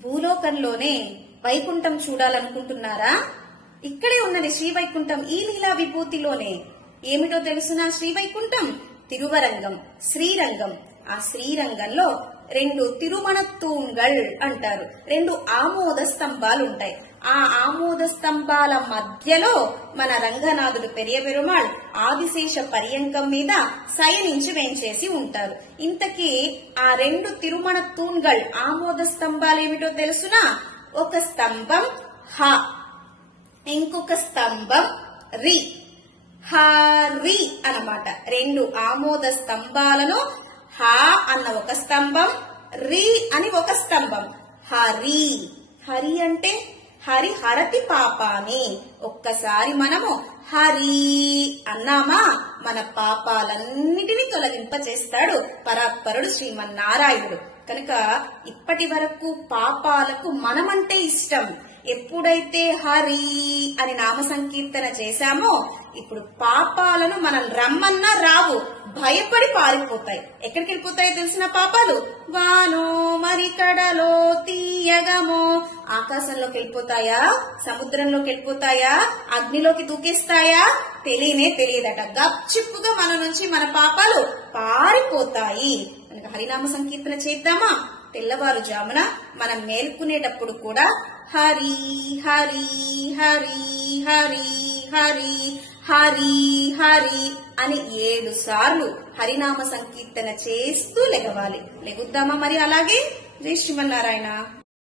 భూలోకంలోనే వైకుంఠం చూడాలనుకుంటున్నారా? ఇక్కడే ఉన్నది శ్రీవైకుంఠం. ఈ లీలా విభూతిలోనే. ఏమిటో తెలుసునా? శ్రీవైకుంఠం తిరువరంగం, శ్రీరంగం. ఆ శ్రీరంగంలో 2 తిరుమణ తూంగల్ అంటారు. 2 ఆమోద స్తంభాలు ఉంటాయి. ఆ ఆమోద స్తంభాల మధ్యలో మన రంగనాథుడు పెరియ పెరుమాళ్ ఆదిశేష పర్యంకం మీద శయనించి వేంచేసి ఉంటారు. ఇంతకీ ఆ 2 తిరుమణ తూంగల్ ఆమోద స్తంభాలు ఏమిటో తెలుసునా? ఒక స్తంభం హ, ఇంకొక స్తంభం రి. హరి అన్నమాట. 2 ఆమోద స్తంభాలను హ అన్న ఒక స్తంభం, రి అని ఒక స్తంభం. హరి. హరి అంటే హరి హరతి పాపాని. ఒక్కసారి మనము హరి అన్నామా మన పాపాలన్నిటినీ తొలగింపచేస్తాడు పరాత్పరుడు శ్రీమన్నారాయణుడు. కనుక ఇప్పటి వరకు పాపాలకు మనమంటే ఇష్టం. ఎప్పుడైతే హరి అని నామ సంకీర్తన చేశామో ఇప్పుడు పాపాలను మనం రమ్మన్నా రావు, భయపడి పారిపోతాయి. ఎక్కడికి వెళ్ళిపోతాయో తెలిసిన పాపాలు? వానో మరి కడలో తీయగమో. ఆకాశంలోకి వెళ్ళిపోతాయా? సముద్రంలోకి వెళ్ళిపోతాయా? అగ్నిలోకి దూకేస్తాయా? తెలియదట. గప్చిప్పుగా మన నుంచి మన పాపాలు పారిపోతాయి. కనుక హరినామ సంకీర్తన చేద్దామా? తెల్లవారుజామున మనం మేల్కునేటప్పుడు కూడా హరి హరి హరి హరి హరి హరి హరి అని 7 సార్లు హరినామ సంకీర్తన చేస్తూ లెగవాలి. లెగుద్దామా మరి అలాగే? జై శ్రీమన్నారాయణ.